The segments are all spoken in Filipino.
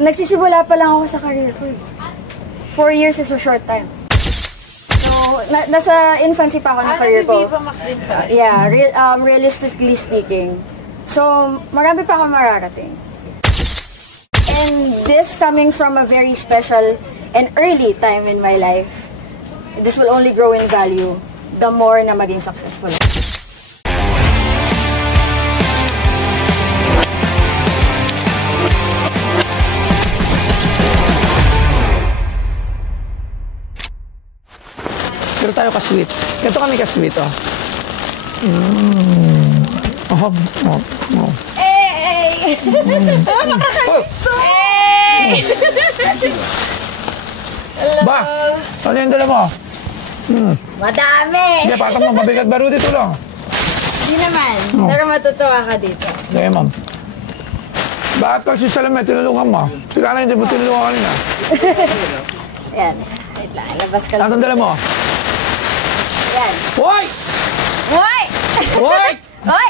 Nagsisimula pa lang ako sa career ko. 4 years is a short time. So, nasa infancy pa ako ng career ko. Yeah, realistically speaking. So, marami pa akong mararating. And this coming from a very special and early time in my life, this will only grow in value the more na maging successful. Pero tayo ka-sweet. Ganito kami ka-sweet, oh. Ba! Ano yung dala mo? Madami! Hindi, patang mo. Mabigat baro dito lang. Hindi naman. Pero matutuwa ka dito. Okay, ma'am. Bakit pag si Salome, tinulungan mo? Sila na hindi mo tinulungan kanina. Yan. Wait lang. Labas ka lang. Anong dala mo? Yan. Hoy! Hoy! Hoy! Hoy!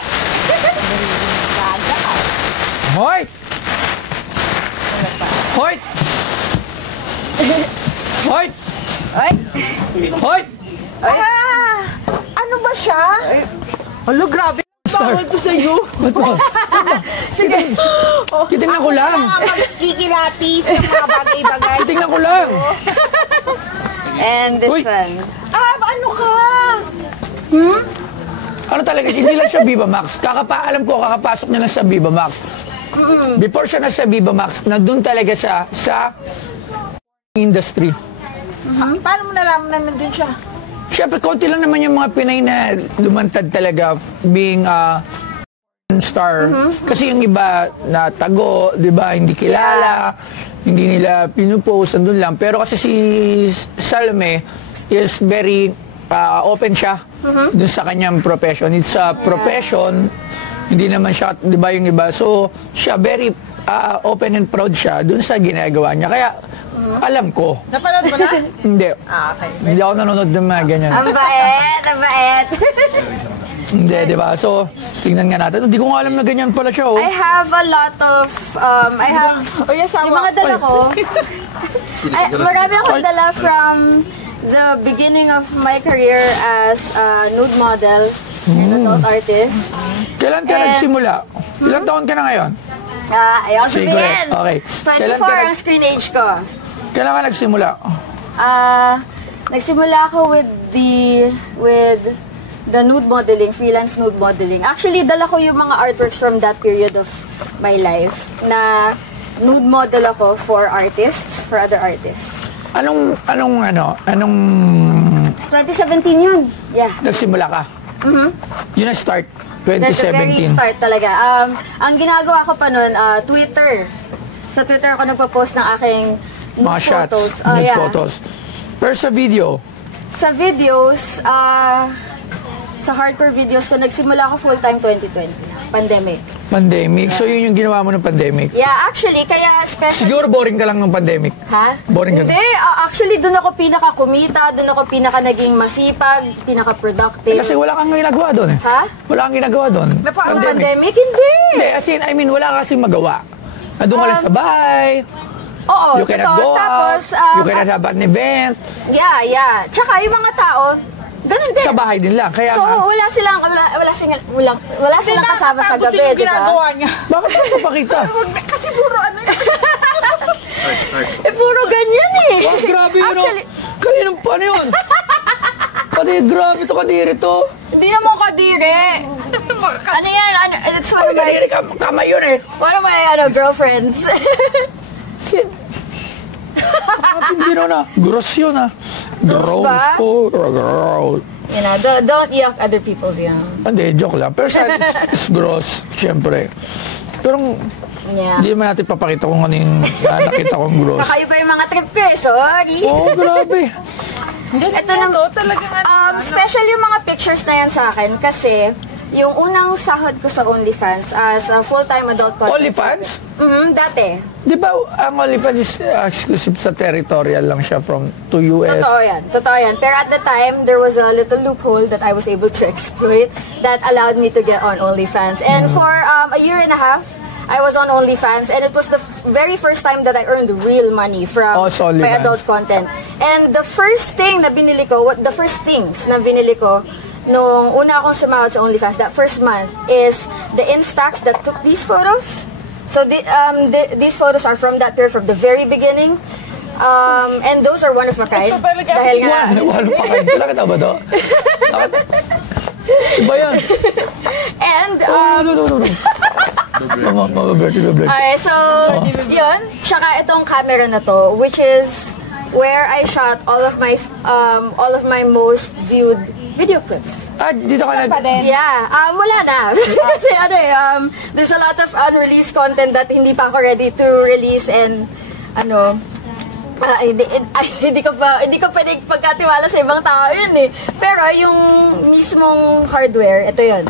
Hoy! Hoy! Hoy! Hoy! Hoy! Ano ba siya? Alo, grabe. Bawal to sa'yo. Sige. Titingnan ko lang. Magkikilati sa mga bagay-bagay. Titingnan ko lang. And this Uy. one. Ano ka? Ano talaga, hindi lang siya Viva Max. Alam ko, kakapasok niya lang sa Viva Max. Before siya nasa Viva Max, nandun talaga siya sa industry. Paano mo nalaman na nandun siya? Siyempre, konti lang naman yung mga Pinay na lumantad talaga being a star. Kasi yung iba na tago, di ba, hindi kilala, hindi nila pinupost, nandun lang. Pero kasi si Salome is very open siya dun sa kanyang profession. It's a profession, hindi naman siya, di ba, yung iba. So, siya very open and proud siya dun sa ginagawa niya. Kaya, alam ko. Napanood mo na? Hindi. Okay. Hindi ako nanonood ng mga ganyan. Ang bait! Ang bait! Hindi, di ba? So, tingnan nga natin. Hindi ko nga alam na ganyan pala siya, oh. I have a lot of, yung mga dala ko, marami akong dala from the beginning of my career as a nude model and adult artist. Kailan ka nagsimula? Ilang taon ka na ngayon? Ayaw sabihin. Okay. 24 ang screen age ko. Kailan ka nagsimula? Nagsimula ako with the nude modeling, freelance nude modeling. Actually, dala ko yung mga artworks from that period of my life na nude model ako for artists, for other artists. Anong 2017 yun. Yeah. nagsimula ka? Yun ang start, 2017. That's the very start talaga. Ang ginagawa ko pa nun, Twitter. Sa Twitter ako nagpo-post ng aking Mga nude shots, photos. nude photos. Pero sa video? Sa videos, sa hardcore videos ko, nagsimula ako full-time 2020. Pandemic. Pandemic? So yun yung ginawa mo ng pandemic? Yeah, actually, kaya special... Siguro boring ka lang ng pandemic. Ha? Boring ka Hindi, actually, doon ako pinaka-kumita, doon ako pinaka-naging masipag, pinaka-productive. Kasi wala kang ginagawa doon eh. Ha? Wala kang ginagawa doon. Pandemic? Hindi. Hindi, as in, I mean, wala kasi magawa. Nandun ka lang sa bahay. Oo, You cannot go tapos, out. You cannot have an event. Yeah. Tsaka yung mga tao, ganun din. Sa bahay din lang. Kaya So, wala silang kasama sa gabi, di ba? Ginagawa niya. Bakit mo papakita? Kasi puro ano yun. Puro ganyan eh. Oh, grabe yun. Actually, Kaninang paano yun? Grabe to, kadiri to. hindi naman kadiri. Ano yan? It's one of my... Kadiri, kamay yun eh. One of my girlfriends. Hindi na. Gross yun ah. Gross ba? Gross. You know, don't yuck other people's yum. Hindi, joke lang. Pero sa akin, it's gross, syempre. Pero hindi naman natin papakita kung ano yung nakita kong gross. Kakaiba yung mga trip ko eh, sorry. Grabe. Ito na, special yung mga pictures na yan sa akin kasi yung unang sahod ko sa OnlyFans as a full-time adult content. OnlyFans? Dati. Di ba ang OnlyFans is exclusive sa territorial lang siya to US? Totoo yan. Pero at the time, there was a little loophole that I was able to exploit that allowed me to get on OnlyFans. And for a year and a half, I was on OnlyFans, and it was the very first time that I earned real money from my adult content. And the first thing na binili ko, the first things na binili ko nung una akong sumahod sa OnlyFans, that first month, is the Instax that took these photos. So these photos are from that period, from the very beginning. And those are one of a kind. Dahil nga... One of a kind. Nakita ba ito? Iba yan. And... No. Okay, so, yun. Tsaka itong camera na to, which is where I shot all of my most viewed video clips. Dito ka na? Yeah. Wala na. Kasi there's a lot of unreleased content that hindi pa ako ready to release, and hindi ko pwedeng pagkatiwala sa ibang tao yun eh. Pero yung mismong hardware, ito yun.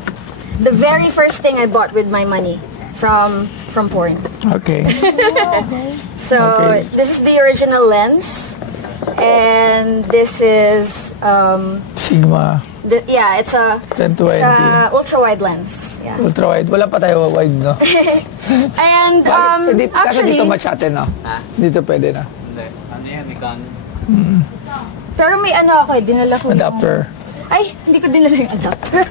The very first thing I bought with my money from porn. Okay. So, this is the original lens. And this is... Sigma. It's a 1020. ultra-wide lens. Yeah. Ultra-wide. Wala pa tayo wide, no? And, actually... Kasi dito machate, no? Dito pwede na. Hindi. Ano yan? Ikaw? Pero may dinala ko adapter. Ay, hindi ko dinala yung adapter.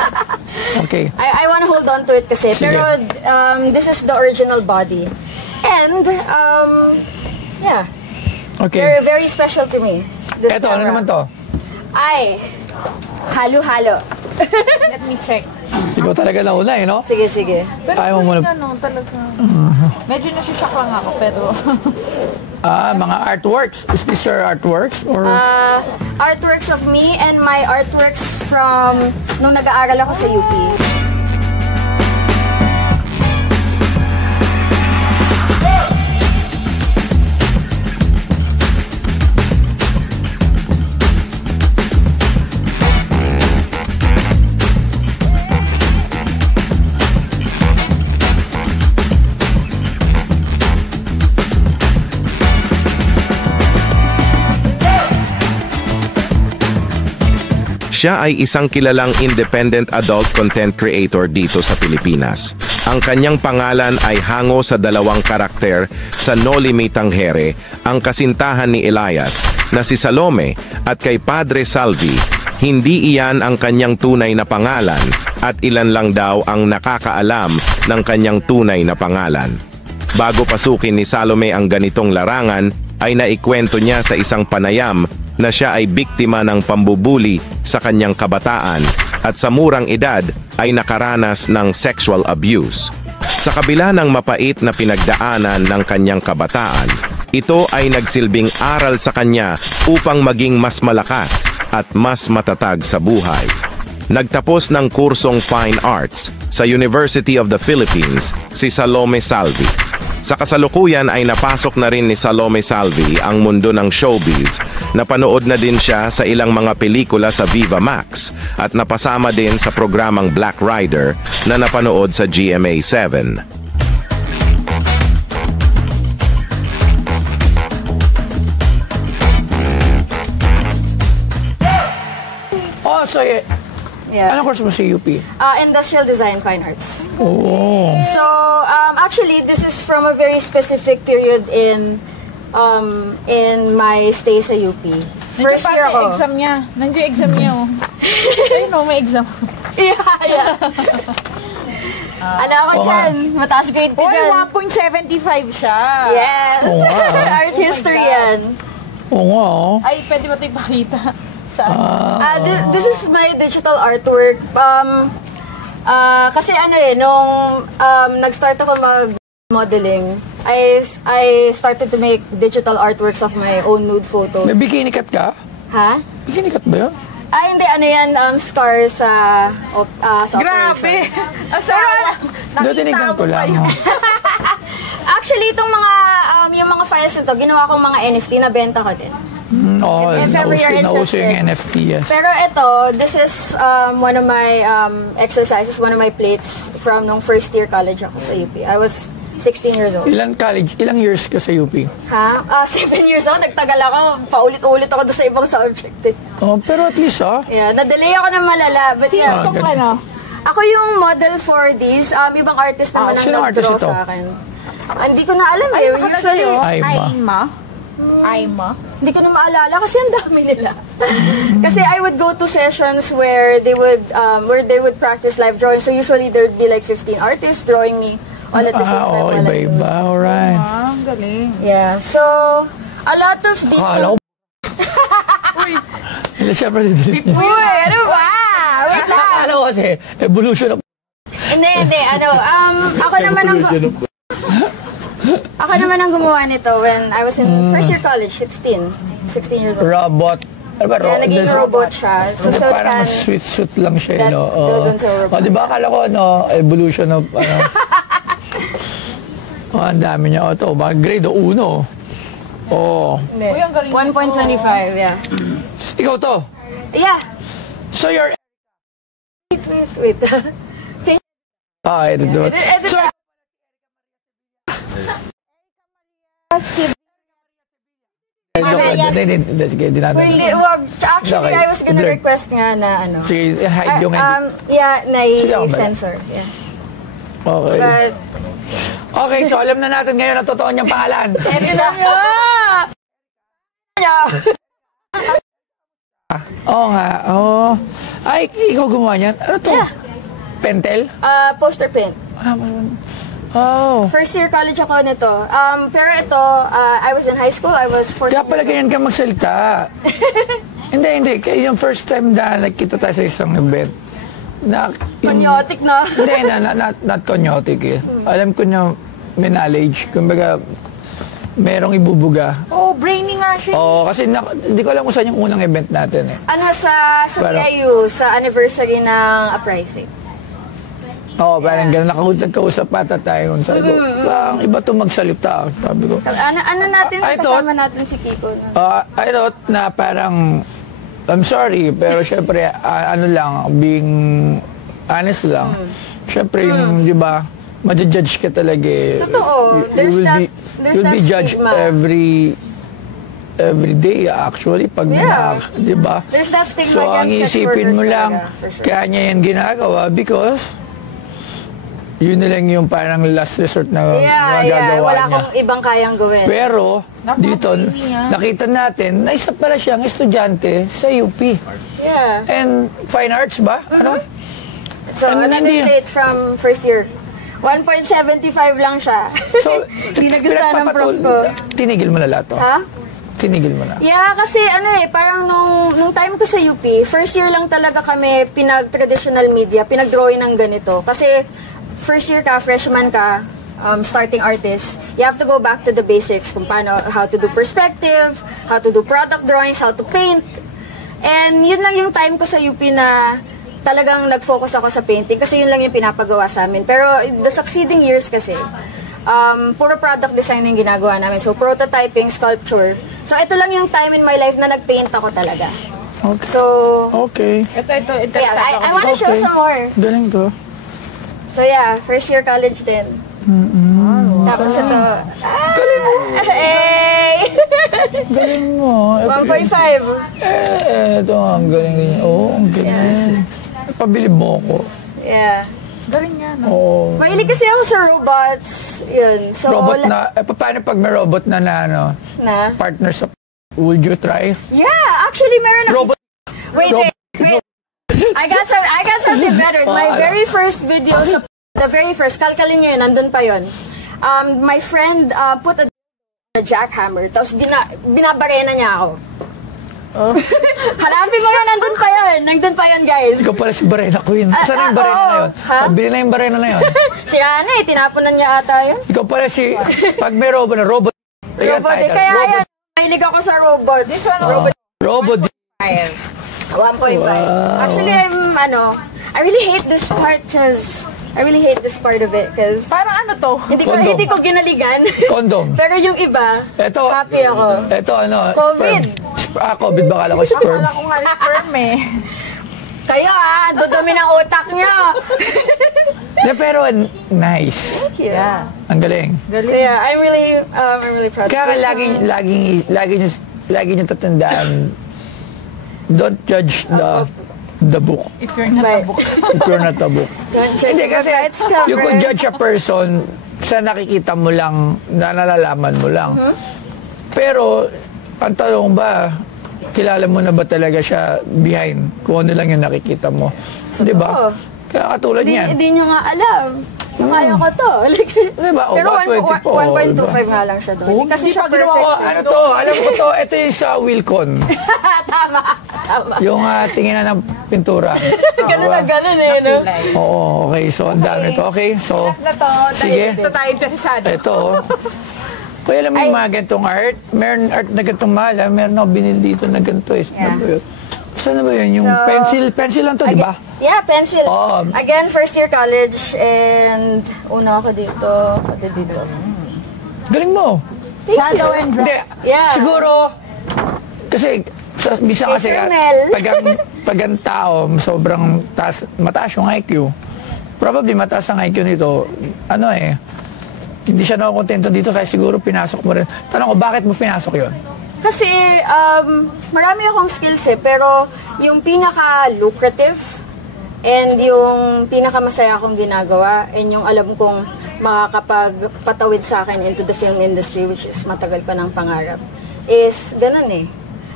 Okay. I wanna hold on to it kasi. Sige. Pero this is the original body. And, yeah. Okay. They're very special to me. Eto, ano naman to? Ay, halo-halo. Let me check. Ikaw talaga nauna eh, no? Sige. Pero Ayaw mo muna. Talaga. Medyo nasishock lang ako, pero... Mga artworks. Is this your artworks? Or? Artworks of me and my artworks from nung nag-aaral ako sa UP. Siya ay isang kilalang independent adult content creator dito sa Pilipinas. Ang kanyang pangalan ay hango sa dalawang karakter sa Noli Me Tangere, ang kasintahan ni Elias na si Salome, at kay Padre Salvi. Hindi iyan ang kanyang tunay na pangalan at ilan lang daw ang nakakaalam ng kanyang tunay na pangalan. Bago pasukin ni Salome ang ganitong larangan, ay naikwento niya sa isang panayam na siya ay biktima ng pambubuli sa kanyang kabataan at sa murang edad ay nakaranas ng sexual abuse. Sa kabila ng mapait na pinagdaanan ng kanyang kabataan, ito ay nagsilbing aral sa kanya upang maging mas malakas at mas matatag sa buhay. Nagtapos ng kursong Fine Arts sa University of the Philippines si Salome Salvi. Sa kasalukuyan ay napasok na rin ni Salome Salvi ang mundo ng showbiz. Napanood na din siya sa ilang mga pelikula sa Viva Max at napasama din sa programang Black Rider na napanood sa GMA7. Oh, so Yeah. Anong course mo sa UP? Industrial Design Fine Arts. Oh. So, actually, this is from a very specific period in my stay sa UP. First year ako. Exam niya. Nandiyo yung exam niya, oh. Ayun, oh, may exam. Yeah. Ano ako dyan? Mataas grade ko Uy, dyan. 1.75 siya. Yes. Oh, wow. Art history yan. Oo nga, oh. Ay, pwede ba ito ipakita? This is my digital artwork. Kasi nung nag-start ako mag-modeling, I started to make digital artworks of my own nude photos. May bikini cat ka? Ha? Bikini cat ba yun? Hindi, scars sa operation. Grabe! Tinignan ko lang. Actually, itong yung mga files nito, ginawa kong mga NFT, na benta ko din. If ever you're nauso interested. yung NFT, yes. Pero ito, this is one of my exercises, one of my plates from nung first year college ako sa UP. I was 16 years old. Ilang years ka sa UP? Ha? 7 years ako. Nagtagal ako. Paulit-ulit ako doon sa ibang subject. Oh, pero at least, Yeah, na-delay ako ng malala. But yeah. Itong ano? Ako yung model for these. Ibang artist naman ang Sino artist nag-draw ito? sa akin. Hindi ko na alam eh. Usually, Aima. hindi ko na maalala kasi ang dami nila. Kasi I would go to sessions where they would practice live drawing. So usually there would be like 15 artists drawing me all at the same time. Oo, iba-iba. Alright. Ang galing. Yeah. So, a lot of these... Akala ko. Hindi, syempre. Uy, ano ba? Wait lang. Akala ko kasi, evolution of... Hindi. Ako naman ang gumawa nito when I was in first year college, 16 years old. Robot. Ano ba? Yeah, naging robot siya. So, Parang sweet suit lang siya, That no? doesn't say robot. Di ba akala ko, evolution of, ang dami niya. Ito, mga grade 1. Hindi. Uy, ang galing 1.25, yeah. Ikaw to. Yeah. So you're... Wait. Can you Ito. edit So, that? Hindi natin. Hindi, wag. Actually, Okay. I was gonna Blur. request nga na ano. Sige, hide yung Yeah, Sige, ako ba? sensor. Yeah. Okay. But, Okay, so alam na natin ngayon ang totoo niyang pangalan. edit na Oo nga. Oh. Ay, ikaw gumawa niyan. Ano to? Yeah. Pentel? Poster print. Oh. First year college ako nito. Pero ito, I was in high school. I was 14 Kaya pala years ganyan ka magsalita. Hindi. Kaya yung first time na nakita tayo sa isang event. Konyotic na. Hindi, not konyotic eh. Alam ko na may knowledge. Kumbaga, merong ibubuga. Oh, brainy nga siya. Oo, kasi hindi ko alam kung saan yung unang event natin eh. Sa PIU, sa anniversary ng Uprising. Oo, parang gano'n. Nakausap pata tayo. Sabi ko, ang iba to magsalita. Sabi ko. Ano natin, kasama natin si Kiko. I thought na parang, I'm sorry, pero syempre, being honest lang. Syempre, yung, di ba, ma-judge ka talaga eh. Totoo. There's You'll that be judged stigma. every day actually pag di ba? There's that stigma So ang against sex isipin workers mo lang talaga, for sure. kaya niya yan ginagawa because yun na lang yung parang last resort na magagawa Wala niya. akong ibang kayang gawin. Pero dito nakita natin na isa pala siyang estudyante sa UP. Yeah. And fine arts ba? Ano? So, Ano another hindi- grade from first year. 1.75 lang siya. So, Hindi nagustuhan ng prof ko. Tinigil mo na lahat to? Ha? Tinigil mo na? Yeah, kasi parang nung time ko sa UP, first year lang talaga kami pinag-traditional media, pinag-drawing ng ganito. Kasi first year ka, freshman ka, starting artist, you have to go back to the basics kung paano, how to do perspective, how to do product drawings, how to paint. And yun lang yung time ko sa UP na talagang nag-focus ako sa painting kasi yun lang yung pinapagawa sa amin. Pero the succeeding years kasi, puro product design yung ginagawa namin. So, prototyping, sculpture. So, ito lang yung time in my life na nag-paint ako talaga. Okay. So, Okay. Ito. yeah, I wanna show some more. Galing to. So, yeah, first year college din. Tapos ito, Galing mo. hey! Galing mo. 1.5. Ito ang galing din. Oo, ang galing. Pabilib mo ako. Yeah. Galing nga, no? Oo. Mahilig kasi ako sa robots. Yun. So, Robot na, paano pag may robot na na? partner sa, would you try? Yeah, actually, meron ako. Robot. Wait. I got something better. My very first video, the very first, kalkalin nyo yun, nandun pa yun. My friend put a jackhammer, tapos binabarena niya ako. Hanapin mo yun, nandun pa yun, guys. Ikaw pala si Barena Queen. Saan na yung Barena na yun? Ha? Pabili na yung Barena na yun. Si Ana tinapunan niya ata yun. Ikaw pala si, pag may robot. Ayan, Robot, title. kaya ayan, mahilig ako sa robot. This one, robot. Robot. 1.5. Actually, I really hate this part of it because Parang ano to? Condom. hindi ko ginaligan. Condom. Pero yung iba, Ito, happy ako. Ito COVID. Sperm. COVID ba? Kala ko sperm. Akala ko nga sperm eh. Kayo dudumi ng utak niyo. Pero nice. Thank you. Yeah. Ang galing. So yeah, I'm really proud. Kaya This lagi niyo tatandaan, don't judge the book. If you're not Right. a book. If you're not a book. Don't check Hindi, the kasi book by its cover. you could judge a person sa nakikita mo lang, na nalalaman mo lang. Pero, ang tanong ba, kilala mo na ba talaga siya behind kung ano lang yung nakikita mo? Di ba? Kaya katulad niyan. Hindi nyo nga alam. Kaya ko to. Like, diba? O, pero 1.25 nga lang siya doon. Kasi siya ginawa perfect. ko. Ano to? Alam ko to. Ito yung sa Wilcon. Tama. Yung tingin na ng pintura. Ganun na ganun eh, no? Oo, okay. So, ang dami to. Okay, so, Na to, sige. dito tayo interesado. Ito. Kaya alam mo yung mga ganitong art. Meron art na ganitong mahal. Meron ako binili dito na ganito eh. Yeah. Saan ba yun? Yung So, pencil lang to, di ba? Yeah, pencil. Oh. Again, first year college and una ako dito. Dito. Galing mo. Shadow and draw. Hindi. Yeah. Siguro, kasi, bisa kasi, Kay Sir Mel. pag ang tao, sobrang mataas yung IQ. Probably mataas ang IQ nito. Ano hindi siya nakokontento dito kaya siguro pinasok mo rin. Tanong ko, bakit mo pinasok yon? Kasi marami akong skills pero yung pinaka-lucrative and yung pinaka-masaya akong ginagawa and yung alam kong makakapagpatawid sa akin into the film industry, which is matagal ko ng pangarap, is ganun eh.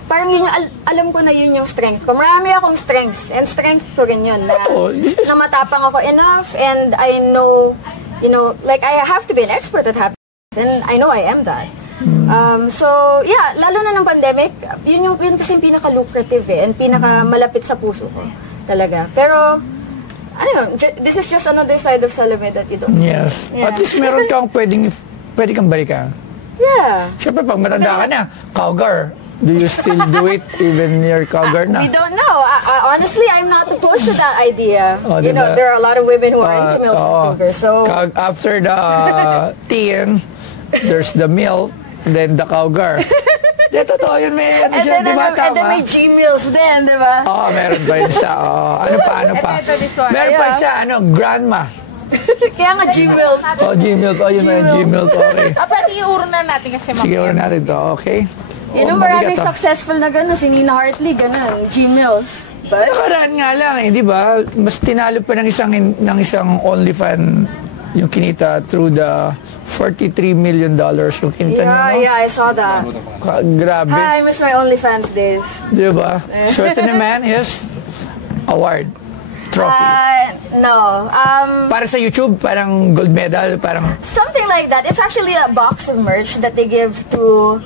Parang yun yung, alam ko na yun yung strength ko. Marami akong strengths and strength ko rin yun na matapang ako enough and I know, like I have to be an expert at happiness and I know I am that. So, yeah, lalo na ng pandemic, yun kasi yung pinaka-lucrative and pinaka-malapit sa puso ko talaga. Pero, this is just another side of Salome that you don't see. Yes. Yeah. At least meron kang pwede kang balikan. Yeah. Siyempre, pag matanda ka na, Cowgar, do you still do it even near Cowgar na? We don't know. Honestly, I'm not opposed to that idea. Oh, There are a lot of women who are into milk fever. So, after the teen, there's the milk, then the Cowgar. Di, totoo yun, may ano siya, di ba? and then may G-MILF din, di ba? Oo, meron pa yun siya. Ano pa? Ito, this one. Meron pa siya, grandma. Kaya nga G-MILF. G-milk. Yun na yung G-milk. Okay. Pwede iuro na natin kasi Sige, oras natin to. Okay. Maraming successful na gano'n. Si Nina Hartley, gano'n. G-MILF. But, Nakaraan nga lang di ba? Mas tinalo pa ng isang OnlyFan yung kinita through the $43 million yung kinita niya. yeah, I saw that. Grabe. Hi, I miss my OnlyFans days. Di ba? So ito naman is award. Trophy. No. Para sa YouTube, parang gold medal, parang... Something like that. It's actually a box of merch that they give to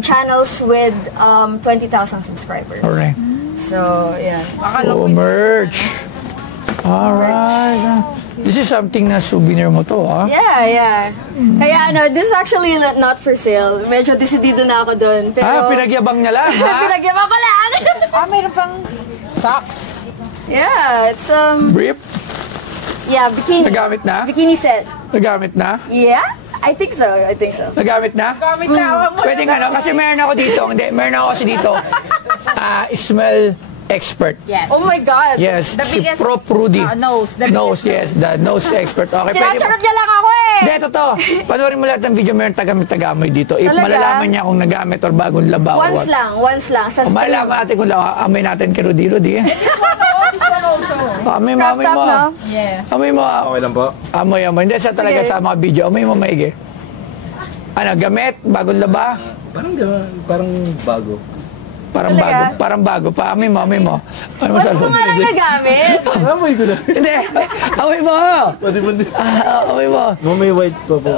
channels with 20,000 subscribers. Alright. So, yeah. Oh, merch. Alright. This is something na souvenir mo to, ha? Yeah. Kaya this is actually not for sale. Medyo decidido na ako doon. Pero, pinagyabang niya lang, ha? Pinagyabang ko lang! mayroon pang socks. Yeah, it's Brief? yeah, bikini. Nagamit na? Bikini set. Nagamit na? Yeah? I think so. Nagamit na? Gamit na ako. Pwede nga, no? Kasi meron ako dito. Hindi, meron ako kasi dito. Smell expert. Yes. Oh my God. Yes, The si biggest- Prof. Rudy. Nose. The Nose, biggest yes, the nose expert. Okay, pwede Kinacharot niya lang ako eh. Hindi, totoo. Panoorin mo lahat ng video, meron tagamit-tagamoy dito. If Talaga? malalaman niya kung nagamit or bagong labaw. Once lang. Sa Kung stream. malalaman natin kung amoy natin kay Rudy. This one also. Amoy mo, Craft amoy up, mo. no? Yeah. Amoy mo. Okay lang po. Amoy. Hindi siya talaga Sige. sa mga video. Amoy mo maigi. Gamit? Bagong laba? Parang bago. Talaga? Parang bago pa. Amoy mo. Ano mo Once mo nga lang nagamit. Amoy ko na. Hindi. Amoy mo. Pati mo din. Amoy mo. May white pa po.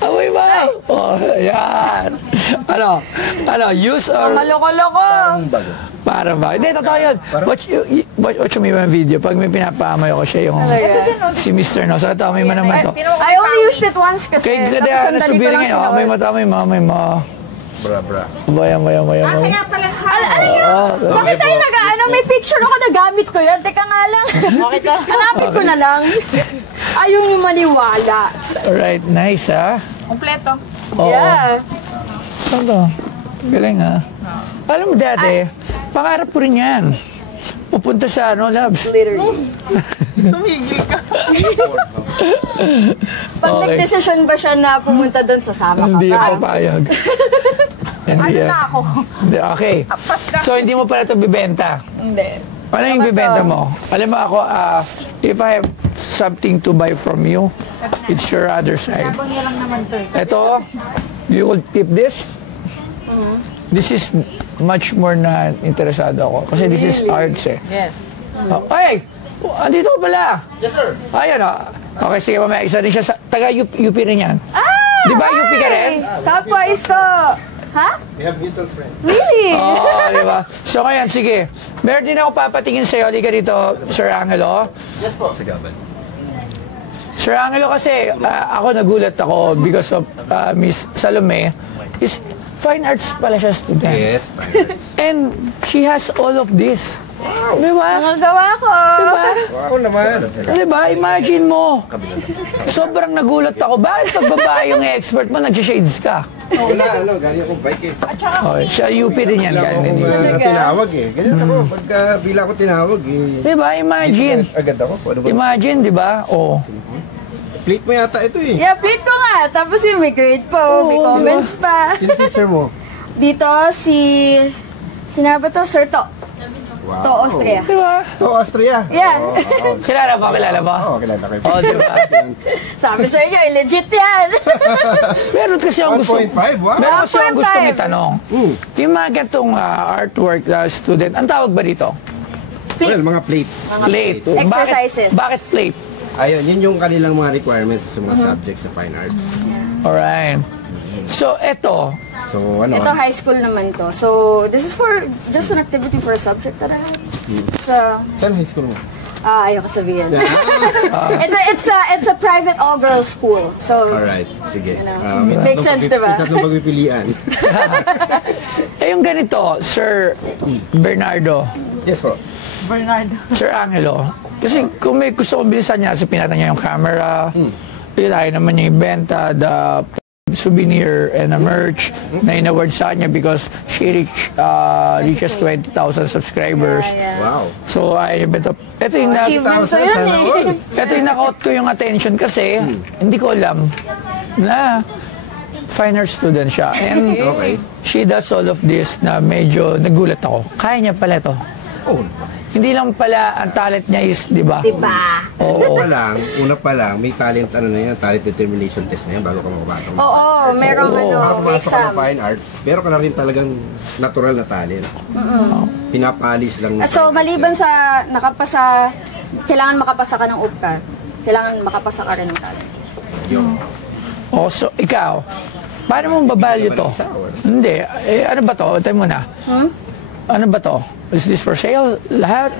Amoy mo. Oh, yan. Use or... Maloko-loko. Parang bago. Para ba? Hindi, totoo yun. Watch mo yung video. Pag may pinapaamoy ako siya yung... Si Mr. No. So, ito, amoy mo naman to. I only used it once kasi. Kaya Tapos sandali ko lang sinuot. amoy mo to, amoy mo. Bra. Amoy. Kaya pala Bakit tayo may picture ako na gamit ko yan? Teka nga lang. Okay to. Hanapin ko na lang. Ayaw niyo maniwala. Alright, nice ha. Kompleto. Oo. Yeah. Ano? Galing ha. Alam mo dati, pangarap ko rin yan. Pupunta sa Labs. Literally. Tumigil ka. Pag nag-decision ba siya na pumunta doon, sasama ka Hindi ba? ako papayag. Hindi Ano yan. na ako? Hindi, okay. So, hindi mo pala ito bibenta. Hindi. Ano yung bibenta mo? Alam mo ako, if I have something to buy from you, it's your other side. Ito, you will tip this. This is much more na interesado ako. Kasi this is arts eh. Yes. Oh, ay! Andito ka pala. Yes, sir. Ayan o. Okay, sige mamaya. Isa din siya sa taga UP rin yan. Di ba UP ka rin? Kapwais ko. Ha? We have mutual friends. Really? Oo, di ba? So ngayon, sige. Meron din ako papatingin sa'yo. Halika dito, Sir Angelo. Yes po. Sigaban. Sir Angelo kasi, ako nagulat ako because of Miss Salome. Is fine arts pala siya student. Yes. And she has all of this. Di ba? Ang gawa ko. Di ba? Wow naman. Di ba? Imagine mo. Sobrang nagulat ako. Bakit pag babae yung expert mo, nag-shades ka? Wala, galing akong bike eh. Okay, siya UP rin yan. Wala Galing akong din. tinawag eh. Ganyan ako, pagka bila ko tinawag eh. Di ba? Imagine. Agad ako. Ano ba? Imagine, di ba? Oh. Plate mo yata ito eh. Yeah, plate ko nga. Tapos yung may grade po, may comments pa. Sino teacher mo? Dito sino ba to? Sir To. Wow. To, Austria. Di ba? To Austria. Yeah. Kilala ba? Kilala ba? Oo, kilala kayo. Oh, di ba? Sabi sa inyo, legit yan. Meron kasi ang gusto. 1.5, wow. Meron kasi ang 1.5. gustong itanong. Yung mga ganitong artwork student, ang tawag ba dito? Well, mga plates. Plate. Exercises. Bakit plate? Ayun, yun yung kanilang mga requirements sa mga subjects sa fine arts. Alright. So, eto. So, ano? Ito high school naman to. So, this is for just an activity for a subject that I have. So, Saan high school mo? ayoko sabihin. It's a private all-girls school. So, Alright, sige. It makes sense, diba? Tatlong pagpipilian. Eh, yung ganito, Sir Bernardo, Yes po. Bernard. Sir Angelo, kasi kung may gusto kong bilisan niya, so pinata niya yung camera, yun, ayaw naman niya ibenta, the souvenir and a merch na in-award sa kanya because she reaches 20,000 subscribers. yeah. Wow. So, ayaw ibenta. Ito yung Achievement ko 1,000 yun sana all. eh. ito yung nakaught ko yung attention kasi hindi ko alam na fine arts student siya. And Okay. she does all of this na medyo nagulat ako. Kaya niya pala to. Oh, Hindi lang pala ang talent niya is, di ba? Diba? Oo. una pa lang, may talent, talent determination test na yan bago ka makapasok. Oo, merong Para may pumasok ka exam. ng fine arts, meron ka na rin talagang natural na talent. Pinapalis lang. ng So, fine arts maliban yan. sa nakapasa, kailangan makapasa ka ng UPCA, kailangan makapasa ka rin ng talent. Oh, so ikaw, paano mo babalyo to? Hindi. Eh, ano ba to? Tayo muna. Ano ba to? Is this for sale? Lahat?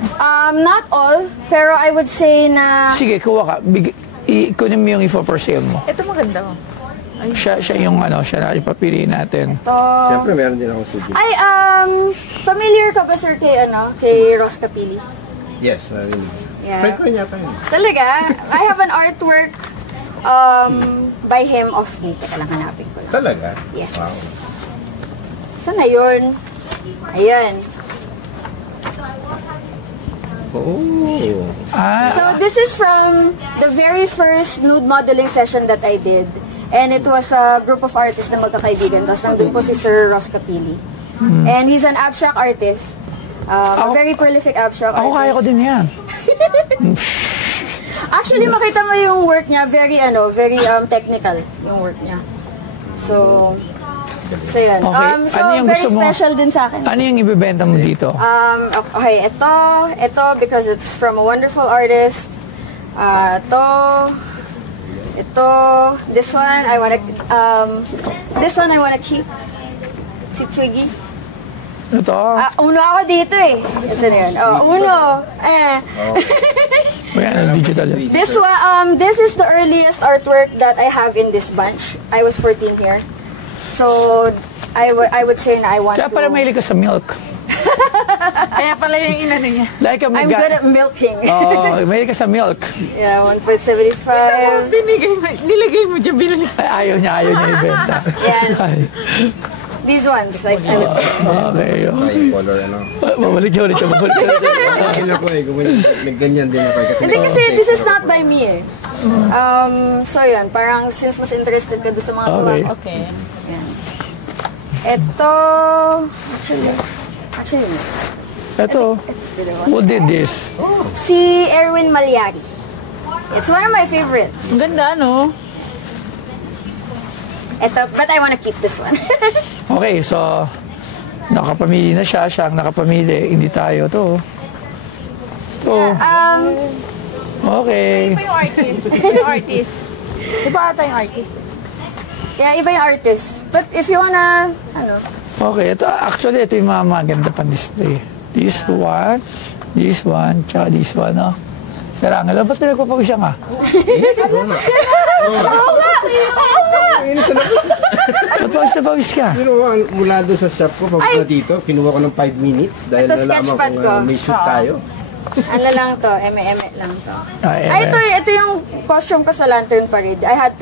Not all, pero I would say na Sige, kuha ka. Kunin mo yung info for sale mo. Ito maganda. Siya yung siya na ipapiliin natin. to... Siyempre, meron din akong studio. Ay, familiar ka ba sir kay Ross Capili? Yes, rin. Yeah. Friend ko rin yata yun. Talaga? I have an artwork by him of me. Teka lang, hanapin ko lang. Talaga? Yes. Wow. Saan na yun? Ayan. Oh. So this is from the very first nude modeling session that I did. And it was a group of artists na magkakaibigan. Tapos nandun po si Sir Ross Capili. And he's an abstract artist. A very prolific abstract Ako artist. kaya ko din yan. Actually, makita mo yung work niya, very technical yung work niya. So yan. Okay. So Ano yung very gusto mo? special din sa akin. Ano yung ibebenta mo dito? Okay, ito because it's from a wonderful artist. Ito, this one I wanna keep. Si Twiggy. Ito. Uno ako dito eh. Saan na yun? Uno. Ayan, digital. This is the earliest artwork that I have in this bunch. I was 14 here. So, I would say na I want Kaya to... pala mahilig ka sa milk. Kaya pala yung inano niya. Like I'm good at milking. Oh, mahilig ka sa milk. Yeah, 1.75. Nilagay mo dyan, binili. Ay, ayaw niya ibenta. Yan. Ay, These ones, like I would say. okay. Ay, color, Babalik ka ulit. Ganyan ako eh. Nagganyan din ako eh. Hindi kasi this is not by me eh. So yun, parang since mas interested ka doon sa mga gawa Okay. ko. Okay. Yan. Ito... Actually, Ito. Who did this? si Erwin Malyari. It's one of my favorites. Ang ganda, no? Ito, but I wanna keep this one. Okay, so nakapamili na siya, siya ang nakapamili, hindi tayo to. Oh, okay. Iba yung artist. Iba yung artist. Iba ata yung artist. Yeah, iba yung artist. But if you wanna, ano, Okay, ito actually ito yung mga maganda pang display. This one, tsaka this one, no? Sir Angelo, ba't pinagpapawis siya nga? Ba't pawis na pawis ka? Mula doon sa shop ko, papunta dito, kinuha ko ng 5 minutes dahil Ito, nalaman sketchpad kong ko. may shoot tayo. ano lang to, eme lang to. Ay, Ito yung costume ko sa Lantern Parade. I have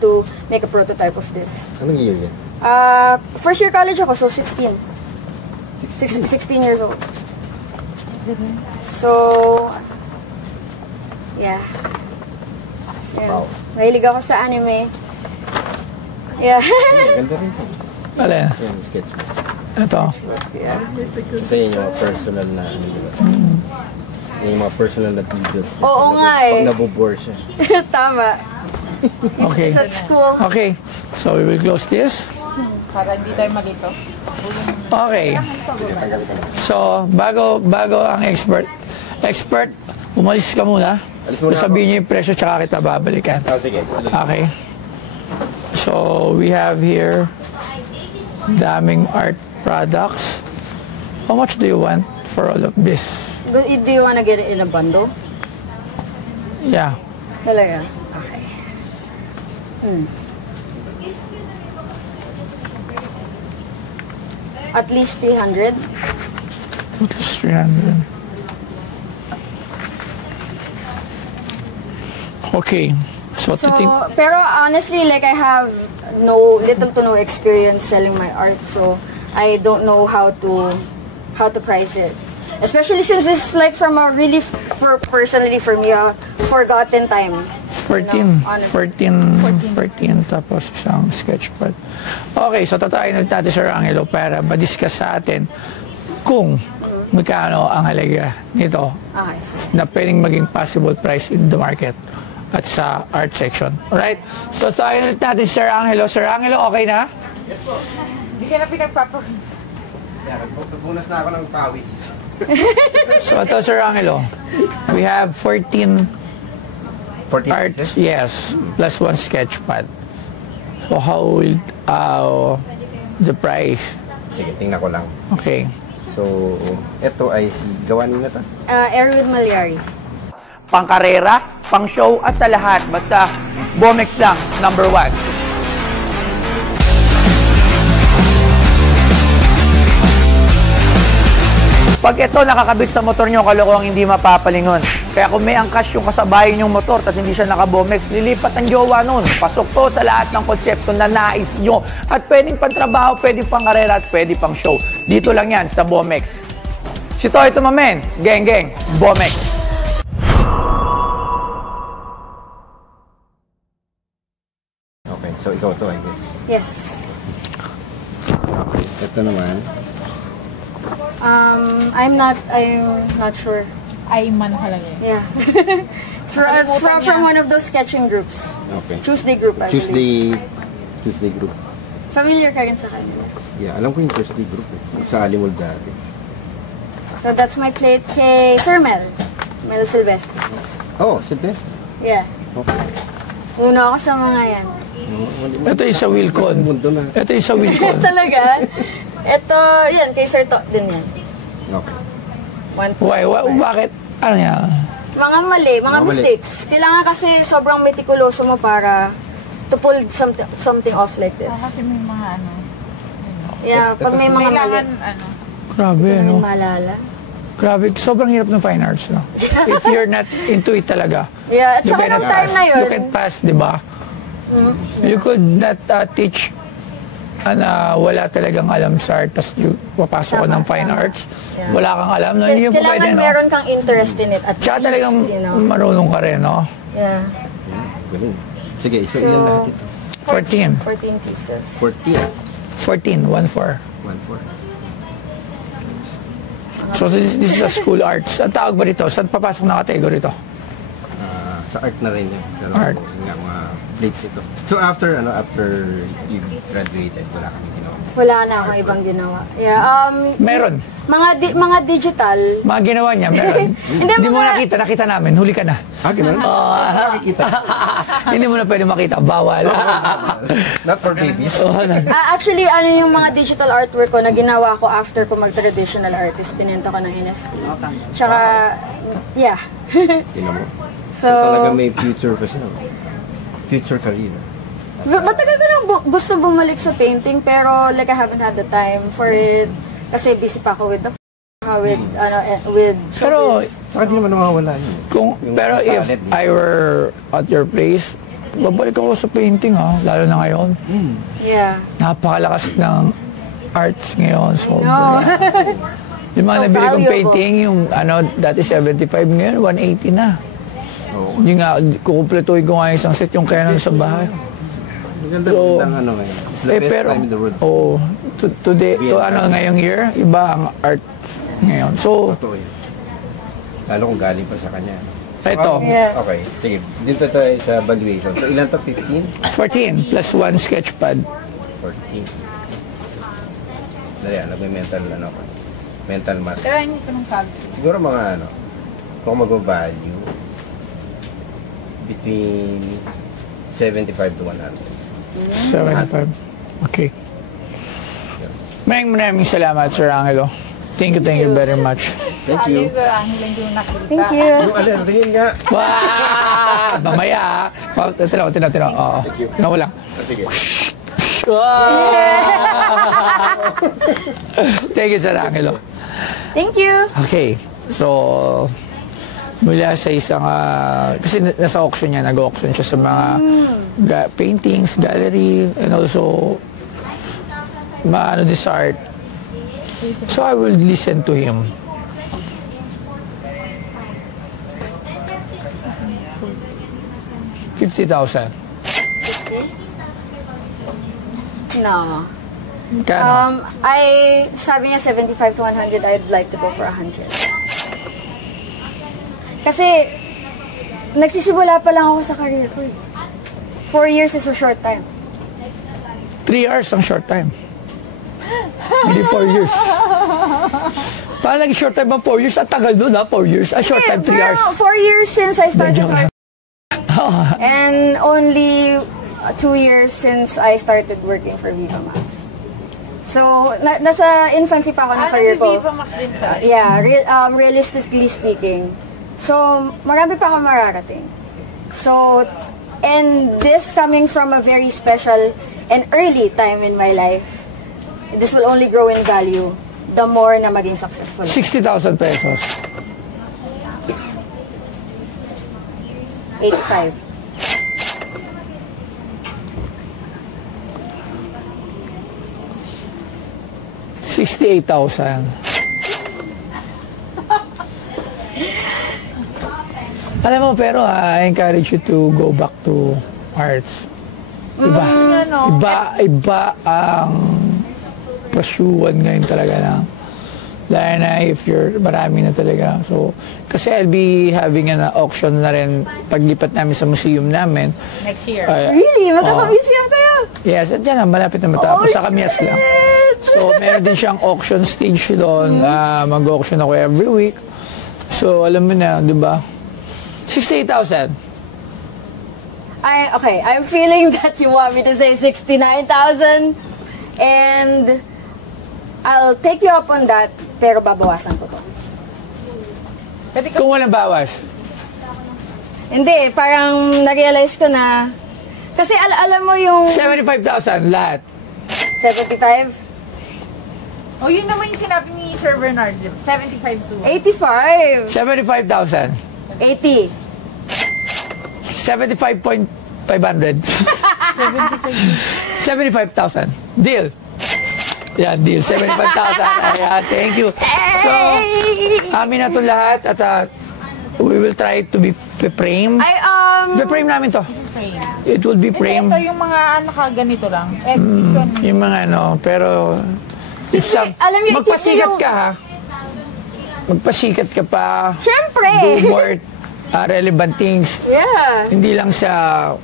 to make a prototype of this. Anong year yan? First year college ako, so 16 years old. So, yeah. So, Wow. mahilig ako sa anime. Yeah. Ganda rin ito. Alin? Yan, sketch mo. Ito. Yeah. Kasi yan yung mga personal na, ano, diba? Yan yung mga personal na videos. Oo nga eh. Pag nabobore siya. Tama. Okay. It's at school. Okay, so we will close this. Para hindi tayo malito. Okay. So, bago ang expert, umalis ka muna. Alis muna Sabihin niyo yung presyo tsaka kita babalikan. Sige. Okay. So, we have here daming art products. How much do you want for all of this? Do you wanna get it in a bundle? Yeah. Talaga? Okay. At least 300. At least 300. Okay. So, So, pero honestly, like I have little to no experience selling my art, so I don't know how to price it. Especially since this is like from a really, personally for me, a forgotten time. 14. Honestly. 14 tapos isang sketchpad. Okay, so tatayin ulit natin Sir Angelo para ma-discuss sa atin kung magkano ang halaga nito Okay, so. na pwedeng maging possible price in the market at sa art section. Alright? So tatayin ulit natin Sir Angelo. Sir Angelo, okay na? Hindi ka na pinagpapawis. Nagbunas na ako ng pawis. So ito Sir Angelo, we have 14 art, yes, plus one sketch pad. So how will the price? Sige, tingnan ko lang. Okay. So, ito ay si gawanin na to. Erwin Malyari. Pang-karera, pang-show at sa lahat. Basta Bomex lang, number 1. Pag ito nakakabit sa motor nyo, kalokohang hindi mapapalingon. Kaya kung may angkas yung kasabayan yung motor tapos hindi siya naka-Bomex, lilipat ang jowa nun. Pasok to sa lahat ng konsepto na nais nyo. At pwedeng pang-trabaho, pwedeng pang-karera at pwedeng pang-show. Dito lang yan sa Bomex. Si Toy Tumamen, geng, Bomex. Okay, so ikaw to, I guess. Yes. Okay, ito naman. I'm not sure. Ay, man halaga. Yeah. it's from one of those sketching groups. Okay. Tuesday group, I believe. Tuesday group. Familiar ka rin sa kanila. Yeah, alam ko yung Tuesday group. Sa Alimol dati. So that's my plate kay Sir Mel Silvestre. Oh, Silvestre. Yeah. Okay. Una ako sa mga yan. Ito yung sa Wilcon. Mundo na. Ito yung sa Wilcon. Talaga? Ito, yan, kay Sir Tok din yan. Okay. Why? Bakit? Ano niya? Mga mali, mga mistakes. Kailangan kasi sobrang metikuloso mo para to pull something off like this. Kasi may mga ano. Yeah, pag may mga mali. Kailangan ano. Grabe, May no? maalala. Grabe, sobrang hirap ng fine arts, no? If you're not into it talaga. Yeah, at You saka cannot nung time pass. na yun. You can pass, di ba? You could not teach wala talagang alam sa art, tapos papasok ka ng fine arts, Yeah. wala kang alam, no? Hindi mo Kailangan pwede, no? meron kang interest in it at Tsaka least, talagang you know. marunong ka rin, no? Yeah. Ganun. Sige, so, So, ilan lahat ito? 14. 14 pieces. 14. 14, 1-4. 1-4. So this is a school arts. Ang tawag ba rito? Saan papasok na category ito? Sa art na rin yun. Pero Art. nga mga plates ito. So after you graduated, wala kami ginawa. Wala na akong ibang ginawa. Yeah, Meron. mga digital. Mga ginawa niya, meron. Hindi mo nakita namin, huli ka na. Ganun? Nakikita. Hindi mo na pwede makita, bawal. Not for babies. Actually, yung mga digital artwork ko na ginawa ko after ko mag-traditional artist, pinenta ko ng NFT. Tsaka, yeah. Tingnan mo. So, Talaga may future pa siya. Future career. matagal ko nang gusto bumalik sa painting, pero like I haven't had the time for it. Kasi busy pa ako with with Pero, Saka di naman mawawala yun. pero if I were at your place, babalik ako sa painting lalo na ngayon. yeah. Napakalakas ng arts ngayon. So, No. yung mga So nabili kong valuable. painting, yung dati 75 ngayon, 180 na. Oo. Yung nga, kukumpletuhin ko nga isang set yung Canon sa bahay. Maganda So, ngayon. It's the best pero, time in the world. today, ngayong year, iba ang art ngayon. So, Totoo yun. Lalo kung galing pa sa kanya. ito, Yeah. Okay, sige. Dito tayo sa valuation. So, ilan to? 15? 14 plus 1 sketch pad. 14. Dali, nagme-mental mental math. Kaya hindi ko nung Siguro mga kung mag-value between 75 to 100. 75. Okay. Maraming salamat, Sir Angelo. Thank you very much. Thank you. Thank you. Yung tingin nga. Wow! Mamaya Tinaw. Oo. Tinaw lang. Sige. Thank you, Sir Angelo. Thank you. Okay. So, mula sa isang, kasi nasa auction niya, nag-auction siya sa mga paintings, gallery, and also, this art. So, I will listen to him. $50,000. No. Kano? Sabi niya 75 to 100, I'd like to go for 100. Kasi, nagsisimula pa lang ako sa career ko. 4 years is a short time. 3 hours ang short time. Hindi 4 years. Paano naging short time ang 4 years? Ang tagal doon 4 years. Short time, 3 hours. 4 years since I started Joke lang. art. And only 2 years since I started working for Viva Max. So, nasa infancy pa ako ng career ko. Viva Max din ka? Yeah, realistically speaking. So, marami pa ako mararating. So, and this coming from a very special and early time in my life, this will only grow in value the more na maging successful. 60,000 pesos. 85. $68,000. Alam mo, pero I encourage you to go back to arts. Iba ang pursuan ngayon talaga na. Lalo na if you're marami na talaga. So, kasi I'll be having an auction na rin paglipat namin sa museum namin. Next year. Really? Magkaka-museum kayo? Yes, at dyan, malapit na matapos. Sa Kamias lang. So, meron din siyang auction stage doon. Mag-auction ako every week. So, alam mo na, di ba? 68,000. Okay, I'm feeling that you want me to say 69,000. And I'll take you up on that, pero babawasan ko to. Kung walang bawas. Hindi, parang na-realize ko na, kasi alam mo yung 75,000 lahat. 75, O yun naman yung sinabi ni Sir Bernard. 75 to. 85, 75,000. 80. 75,500. 75,000. Deal. Yan, deal. 75,000. Ayan, thank you. So, amin na ito lahat at we will try to be frame. Be-frame namin to. Frame. It will be frame. Ito yung mga ganito lang. Exhibition. Yung mga pero it's Alam niyo, magpasikat yung- ka ha. Magpasikat ka pa. Siyempre! Do more relevant things. Yeah. Hindi lang sa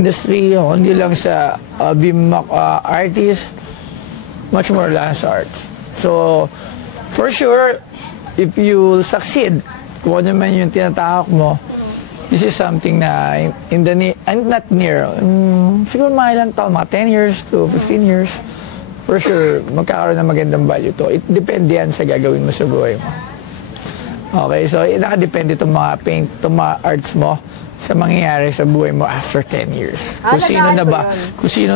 industry, hindi lang sa being artist, much more lang sa arts. So, for sure, if you succeed, kung ano man yung tinatahak mo, this is something na in the near, and not near, siguro mga ilang taon, mga 10 years to 15 years, for sure, magkakaroon ng magandang value to. It depende yan sa gagawin mo sa buhay mo. Okay, so nakadepende itong mga paint, itong mga arts mo sa mangyayari sa buhay mo after 10 years. Kung sino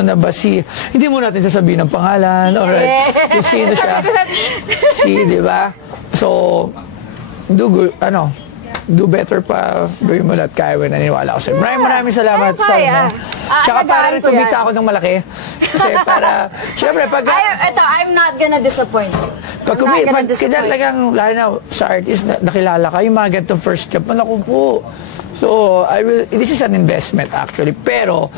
na ba si, hindi mo natin sasabihin ng pangalan, alright? Kung sino siya, di ba? So, do better pa, gawin mo lahat kaya mo, naniniwala ko sa'yo. Maraming salamat. Tsaka para rin kumita ako ng malaki. Kasi para, syempre, I'm not gonna disappoint you. Pag talagang, lalo na sa artist, nakilala ka, yung mga ganitong first job, naku po. So, this is an investment actually, pero,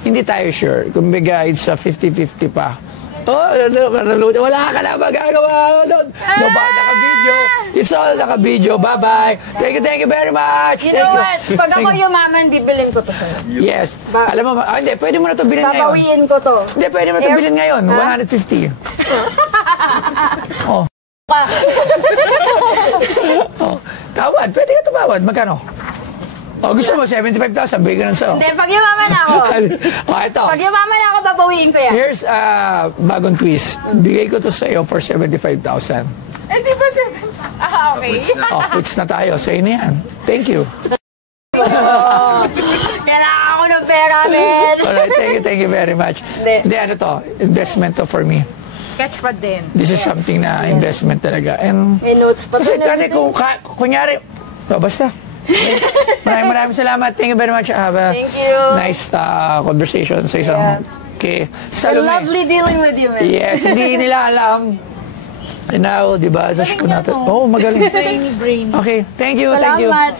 hindi tayo sure. Kumbaga, it's a 50-50 pa. Wala ka na magagawa. No, baka naka-video. It's all naka-video. Bye-bye. Thank you very much. You know what? Pag ako yumaman, bibilin ko to sa'yo. Yes. Alam mo, hindi, pwede mo na ito bilhin ngayon. Babawiin ko to. Hindi, pwede mo na ito bilhin ngayon. 150. Tawad. Pwede ka tumawad. Magkano? Gusto mo, 75,000, bigyan ng sa'yo. Hindi, pag yumaman ako. Ito. Pag yumaman ako, babawiin ko yan. Here's a bagong quiz. Bigay ko to sa'yo for 75,000. Di ba okay. Quits na tayo. Sa'yo na yan. Thank you. Kailangan ko ng pera, men. Alright, thank you very much. Hindi, ano to? Investment to for me. Sketchpad din. This is something na investment talaga. And, may notes pa. Kasi kung kunyari, basta. Maraming salamat. Thank you very much. Have a nice conversation sa isang Salome. Lovely dealing with you, man. Yes, hindi nila alam. And now, di ba, Zash ko natin. Magaling. Brainy. Okay, thank you.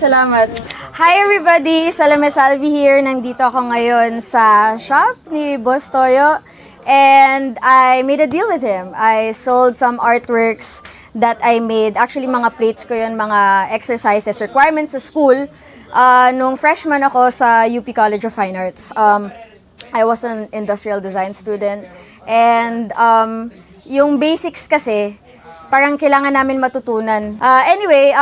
Salamat. Hi everybody, Salome Salvi here. Nandito ako ngayon sa shop ni Boss Toyo. And I made a deal with him. I sold some artworks that I made. Actually, mga plates ko yun, mga exercises, requirements sa school. Nung freshman ako sa UP College of Fine Arts, I was an industrial design student. And yung basics kasi, parang kailangan namin matutunan. Anyway,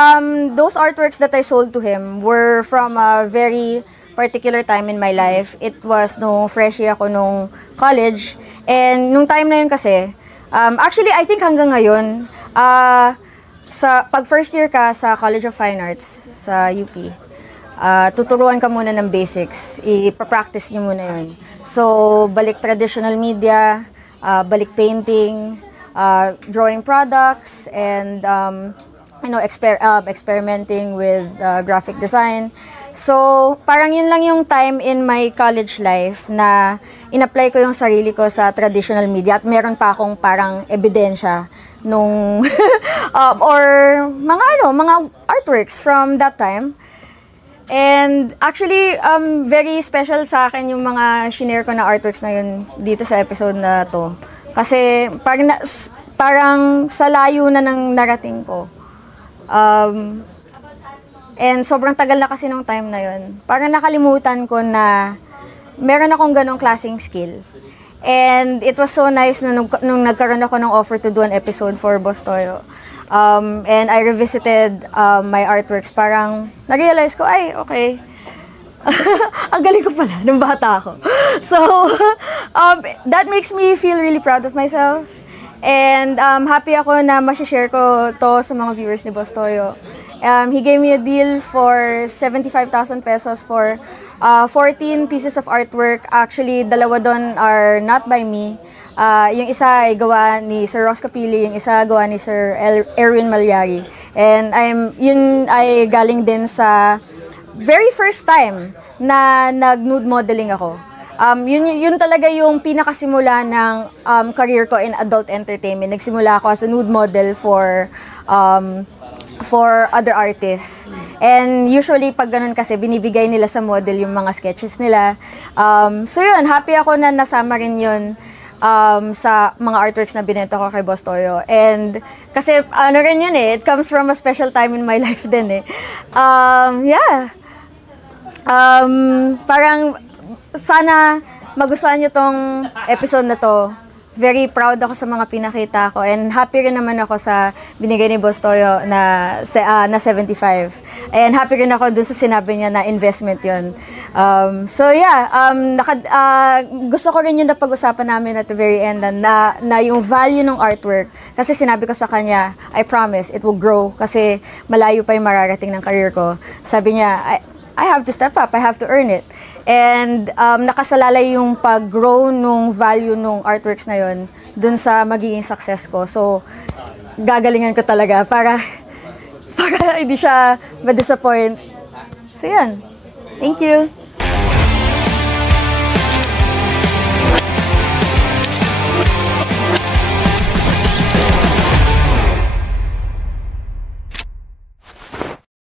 those artworks that I sold to him were from a very particular time in my life. It was nung freshie ako nung college. And nung time na yun kasi, actually, I think hanggang ngayon, pag first year ka sa College of Fine Arts sa UP, tuturuan ka muna ng basics. Ipapractice nyo muna yun. So, balik traditional media, balik painting, drawing products, and experimenting with graphic design. So, parang yun lang yung time in my college life na in-apply ko yung sarili ko sa traditional media at meron pa akong parang ebidensya nung or mga artworks from that time. And actually, very special sa akin yung mga shinare ko na artworks na yun dito sa episode na to. Kasi parang sa layo na ng narating ko. And sobrang tagal na kasi nung time na yun. Parang nakalimutan ko na meron akong ganong klaseng skill. And it was so nice na nung nagkaroon ako ng offer to do an episode for Boss Toyo. And I revisited my artworks. Parang na-realize ko, ay, okay. Ang galing ko pala nung bata ako. So, that makes me feel really proud of myself. And happy ako na masishare ko to sa mga viewers ni Boss Toyo. He gave me a deal for 75,000 pesos for 14 pieces of artwork. Actually, dalawa doon are not by me. Yung isa ay gawa ni Sir Ross Capili, yung isa gawa ni Sir Erwin Malyari. And yun ay galing din sa very first time na nag-nude modeling ako. Yun talaga yung pinakasimula ng career ko in adult entertainment. Nagsimula ako as a nude model for other artists. And usually, pag ganun kasi, binibigay nila sa model yung mga sketches nila. So yun, happy ako na nasama rin yun sa mga artworks na binenta ko kay Boss Toyo. And kasi ano rin yun it comes from a special time in my life din parang sana magustuhan nyo tong episode na to. Very proud ako sa mga pinakita ko and happy rin naman ako sa binigay ni Boss Toyo na 75. And happy rin ako dun sa sinabi niya na investment yun. Gusto ko rin yung napag-usapan namin at the very end na yung value ng artwork. Kasi sinabi ko sa kanya, I promise, it will grow kasi malayo pa yung mararating ng career ko. Sabi niya, I have to step up, I have to earn it. And nakasalalay yung pag-grow nung value nung artworks na yun dun sa magiging success ko. So, gagalingan ko talaga para hindi siya ma-disappoint. So, yan. Thank you.